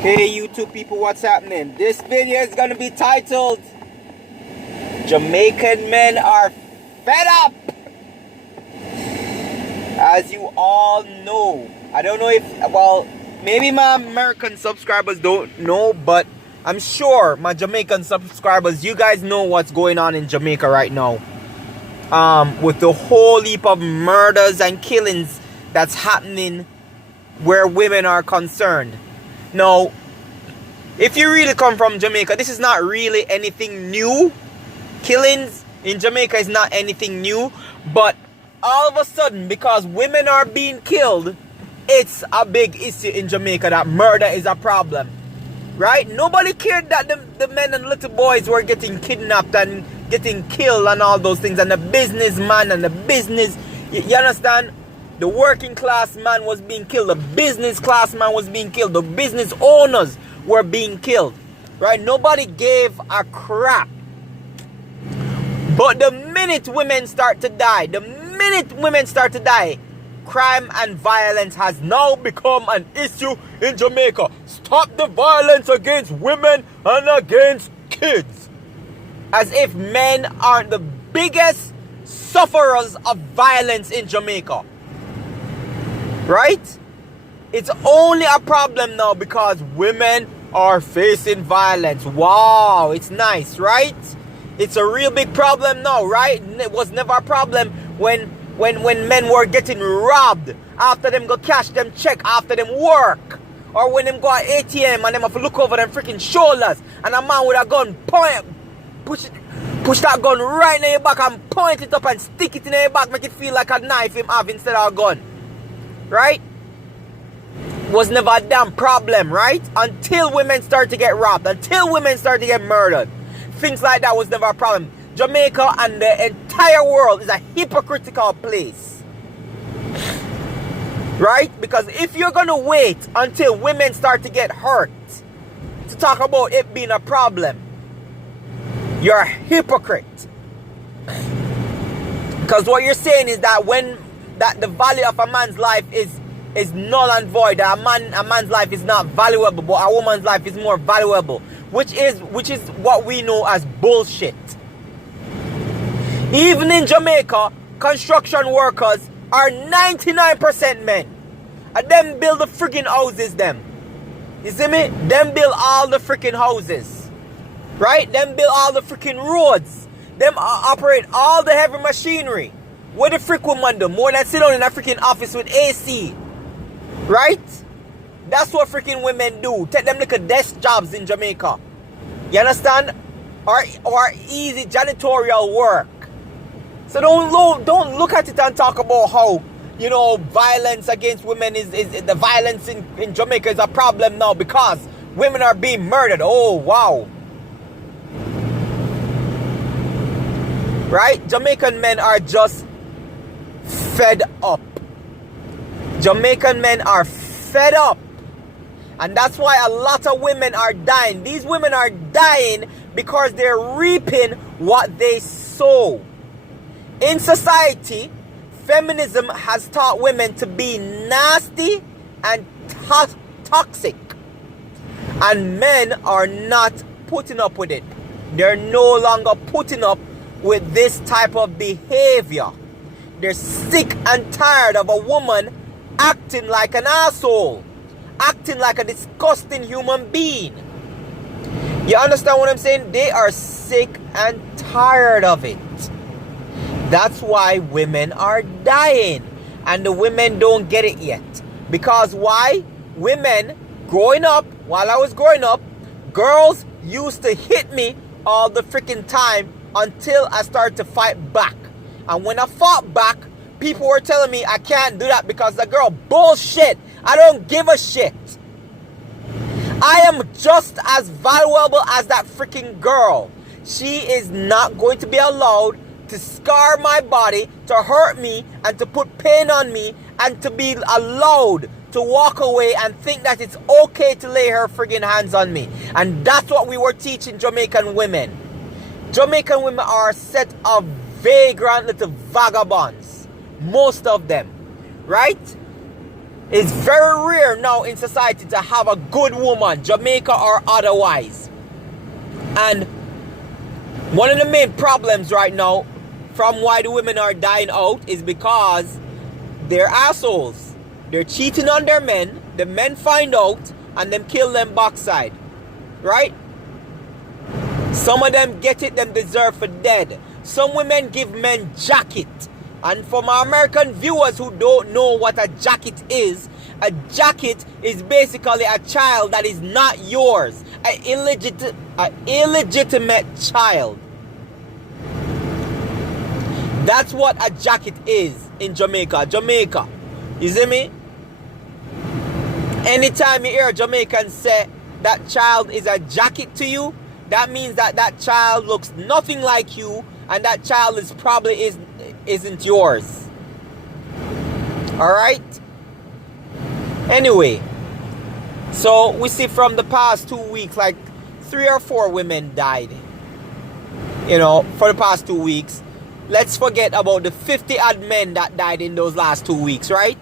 Hey YouTube people, what's happening? This video is gonna be titled Jamaican men are fed up. As you all know, I don't know if, well, maybe my American subscribers don't know, but I'm sure my Jamaican subscribers, you guys know what's going on in Jamaica right now. With the whole heap of murders and killings that's happening where women are concerned. Now, if you really come from Jamaica, this is not really anything new. Killings in Jamaica is not anything new. But all of a sudden, because women are being killed, it's a big issue in Jamaica that murder is a problem. Right? Nobody cared that the men and little boys were getting kidnapped and getting killed and all those things. And the businessman and the business, you understand? The working class man was being killed. The business class man was being killed. The business owners were being killed. Right? Nobody gave a crap. But the minute women start to die, crime and violence has now become an issue in Jamaica. Stop the violence against women and against kids. As if men aren't the biggest sufferers of violence in Jamaica. Right? It's only a problem now because women are facing violence. Wow, it's nice, right? It's a real big problem now, right? It was never a problem when men were getting robbed after them go cash them check after them work. Or when them go at ATM and them have to look over them freaking shoulders and a man with a gun push that gun right in your back and point it up and stick it in your back, make it feel like a knife him have instead of a gun. Right? Was never a damn problem, right? Until women start to get robbed, until women start to get murdered. Things like that was never a problem. Jamaica and the entire world is a hypocritical place. Right? Because if you're gonna wait until women start to get hurt to talk about it being a problem, you're a hypocrite. Because what you're saying is that that the value of a man's life is null and void. That a man's life is not valuable, but a woman's life is more valuable, which is what we know as bullshit. Even in Jamaica, construction workers are 99% men. And them build the freaking houses, them. You see me? Them build all the freaking houses. Right? Them build all the freaking roads. Them operate all the heavy machinery. What the freak woman do? More than sit down in a freaking office with AC. Right? That's what freaking women do. Take them little desk jobs in Jamaica. You understand? Or easy janitorial work. So don't look at it and talk about how, you know, violence against women is the violence in Jamaica is a problem now because women are being murdered. Oh, wow. Right? Jamaican men are just fed up. Jamaican men are fed up. And that's why a lot of women are dying. These women are dying because they're reaping what they sow. In society, feminism has taught women to be nasty and toxic. And men are not putting up with it. They're no longer putting up with this type of behavior. They're sick and tired of a woman acting like an asshole, acting like a disgusting human being. You understand what I'm saying? They are sick and tired of it. That's why women are dying. And the women don't get it yet. Because why? Women, growing up, while I was growing up, girls used to hit me all the freaking time until I started to fight back. And when I fought back, people were telling me I can't do that because the girl, bullshit. I don't give a shit. I am just as valuable as that freaking girl. She is not going to be allowed to scar my body, to hurt me, and to put pain on me, and to be allowed to walk away and think that it's okay to lay her friggin' hands on me. And that's what we were teaching Jamaican women. Jamaican women are a set of vagrant little vagabonds. Most of them. Right? It's very rare now in society to have a good woman, Jamaica or otherwise. And one of the main problems right now from why the women are dying out is because they're assholes. They're cheating on their men, the men find out, and them kill them backside. Right? Some of them get it, them deserve for dead. Some women give men jacket. And for my American viewers who don't know what a jacket is basically a child that is not yours. An illegitimate child. That's what a jacket is in Jamaica. Jamaica. You see me? Anytime you hear a Jamaican say that child is a jacket to you, that means that that child looks nothing like you, and that child is probably isn't yours. Alright? Anyway, so we see from the past 2 weeks, like 3 or 4 women died. You know, for the past 2 weeks. Let's forget about the 50 odd men that died in those last 2 weeks, right?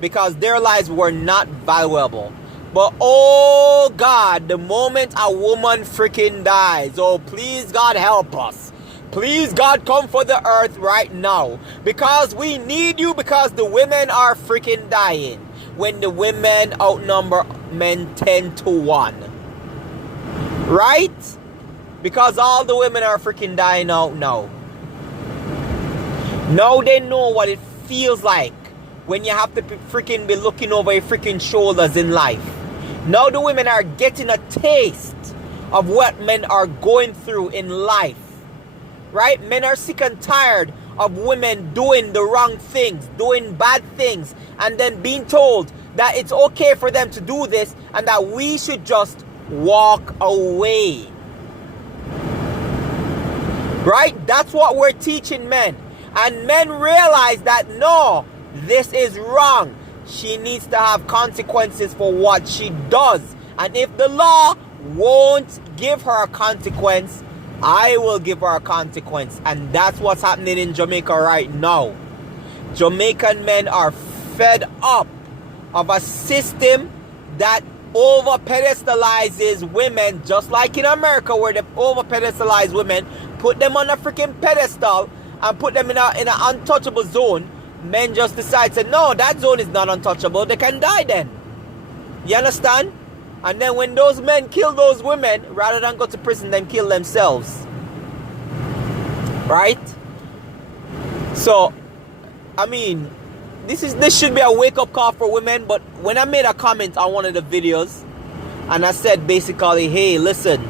Because their lives were not valuable. But oh God, the moment a woman freaking dies, oh please God help us. Please God come for the earth right now. Because we need you, because the women are freaking dying. When the women outnumber men 10 to 1. Right? Because all the women are freaking dying out now. Now they know what it feels like when you have to freaking be looking over your freaking shoulders in life. Now the women are getting a taste of what men are going through in life. Right? Men are sick and tired of women doing the wrong things, doing bad things, and then being told that it's okay for them to do this and that we should just walk away. Right? That's what we're teaching men. And men realize that no, this is wrong. She needs to have consequences for what she does. And if the law won't give her a consequence, I will give her a consequence. And that's what's happening in Jamaica right now. Jamaican men are fed up of a system that over-pedestalizes women, just like in America where they over-pedestalize women, put them on a freaking pedestal and put them in an untouchable zone. Men just decide to, no, that zone is not untouchable. They can die then. You understand? And then when those men kill those women, rather than go to prison, then kill themselves. Right? So, I mean, this should be a wake-up call for women. But when I made a comment on one of the videos, and I said basically, hey, listen,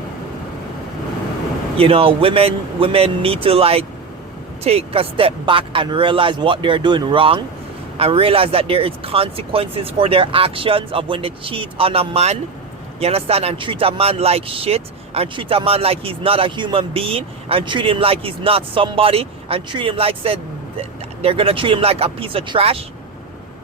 you know, women need to like take a step back and realize what they're doing wrong, and realize that there is consequences for their actions of when they cheat on a man. You understand? And treat a man like shit, and treat a man like he's not a human being, and treat him like he's not somebody, and treat him like they're gonna treat him like a piece of trash.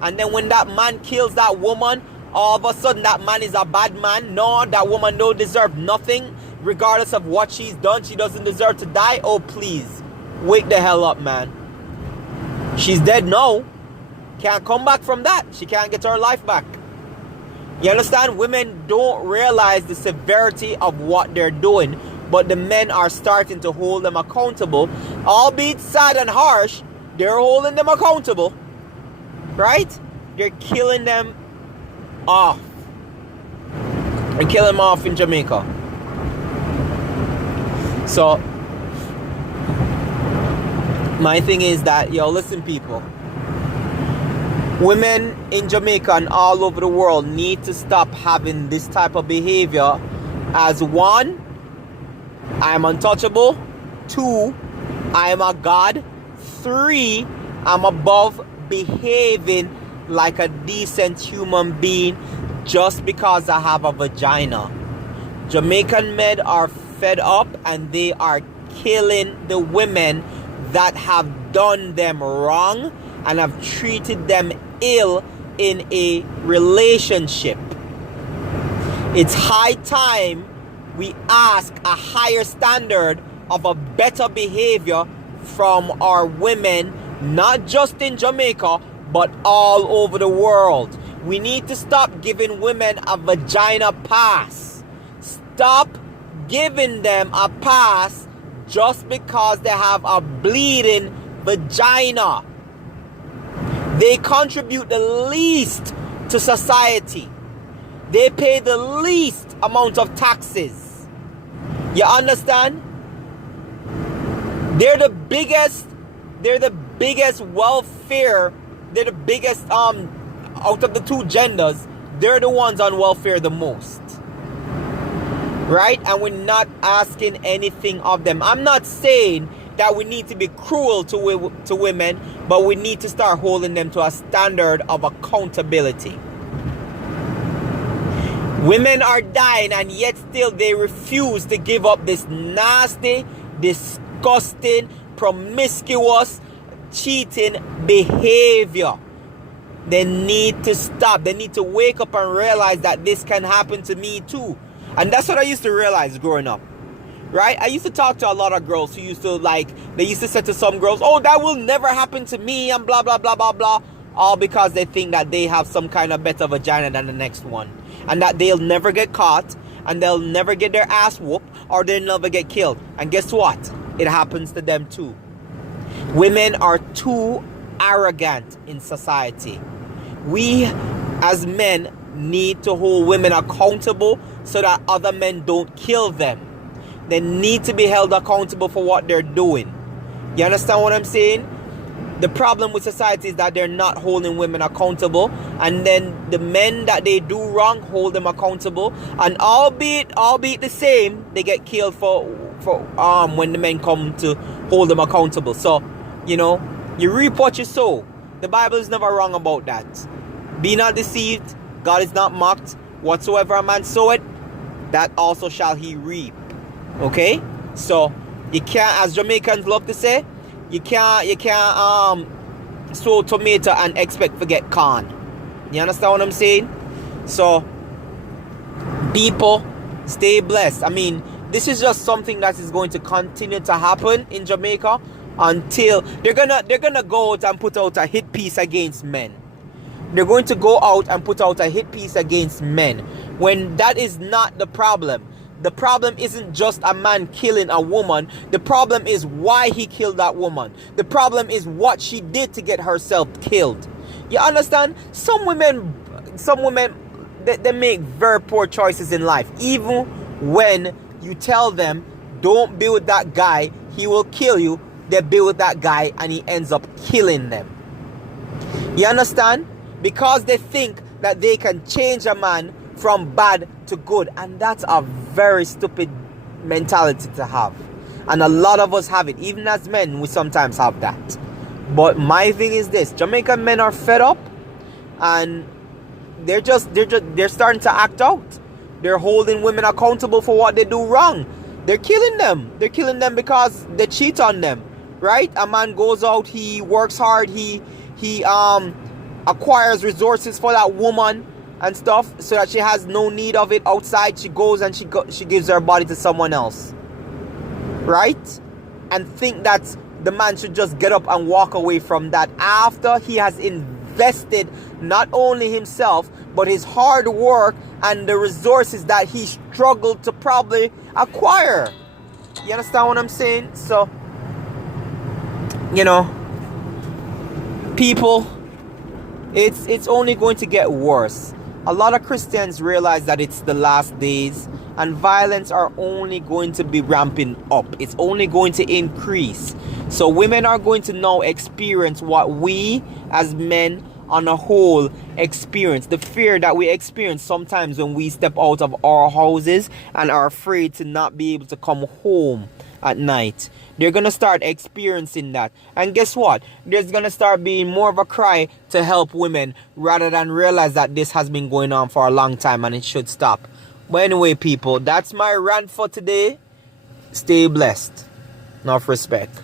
And then when that man kills that woman, all of a sudden that man is a bad man. No, that woman don't deserve nothing, regardless of what she's done. She doesn't deserve to die. Oh please, wake the hell up, man. She's dead now. Can't come back from that. She can't get her life back. You understand? Women don't realize the severity of what they're doing, but the men are starting to hold them accountable. Albeit sad and harsh, they're holding them accountable. Right? They're killing them off. They're killing them off in Jamaica. So, my thing is that, yo, listen people. Women in Jamaica and all over the world need to stop having this type of behavior as 1, I am untouchable. 2, I am a god. 3, I'm above behaving like a decent human being just because I have a vagina. Jamaican men are fed up and they are killing the women that have done them wrong and have treated them ill in a relationship. It's high time we ask a higher standard of a better behavior from our women, not just in Jamaica, but all over the world. We need to stop giving women a vagina pass. Stop giving them a pass just because they have a bleeding vagina. They contribute the least to society. They pay the least amount of taxes. You understand? They're the biggest welfare. They're the biggest out of the two genders. They're the ones on welfare the most. Right? And we're not asking anything of them. I'm not saying that we need to be cruel to women, but we need to start holding them to a standard of accountability. Women are dying, and yet still they refuse to give up this nasty, disgusting, promiscuous, cheating behavior. They need to stop. They need to wake up and realize that this can happen to me too. And that's what I used to realize growing up. Right? I used to talk to a lot of girls who used to they used to say to some girls, oh, that will never happen to me, and blah, blah, blah, blah, blah. All because they think that they have some kind of better vagina than the next one. And that they'll never get caught, and they'll never get their ass whooped, or they'll never get killed. And guess what? It happens to them too. Women are too arrogant in society. We as men need to hold women accountable so that other men don't kill them. They need to be held accountable for what they're doing. You understand what I'm saying? The problem with society is that they're not holding women accountable, and then the men that they do wrong hold them accountable, and albeit the same, they get killed for when the men come to hold them accountable. So, you reap what you sow. The Bible is never wrong about that. Be not deceived. God is not mocked. Whatsoever a man soweth, that also shall he reap. Okay? So, you can't, as Jamaicans love to say, you can't sow tomato and expect to get corn. You understand what I'm saying? So, people, stay blessed. I mean, this is just something that is going to continue to happen in Jamaica until they're gonna go out and put out a hit piece against men. They're going to go out and put out a hit piece against men, when that is not the problem. The problem isn't just a man killing a woman. The problem is why he killed that woman. The problem is what she did to get herself killed. You understand? Some women, they make very poor choices in life. Even when you tell them, don't be with that guy, he will kill you, they be with that guy and he ends up killing them. You understand? Because they think that they can change a man from bad to good, and that's a very stupid mentality to have, and a lot of us have it. Even as men, we sometimes have that. But my thing is this: Jamaican men are fed up, and they're starting to act out. They're holding women accountable for what they do wrong. They're killing them. They're killing them because they cheat on them, right? A man goes out, he works hard, he acquires resources for that woman and stuff, so that she has no need of it outside. She goes and she gives her body to someone else, right? And think that the man should just get up and walk away from that after he has invested not only himself but his hard work and the resources that he struggled to probably acquire. You understand what I'm saying? So, people, it's only going to get worse. A lot of Christians realize that it's the last days, and violence are only going to be ramping up. It's only going to increase. So women are going to now experience what we as men on a whole experience. The fear that we experience sometimes when we step out of our houses and are afraid to not be able to come home at night. They're going to start experiencing that. And guess what? There's going to start being more of a cry to help women, rather than realize that this has been going on for a long time and it should stop. But anyway, people, that's my rant for today. Stay blessed. Enough respect.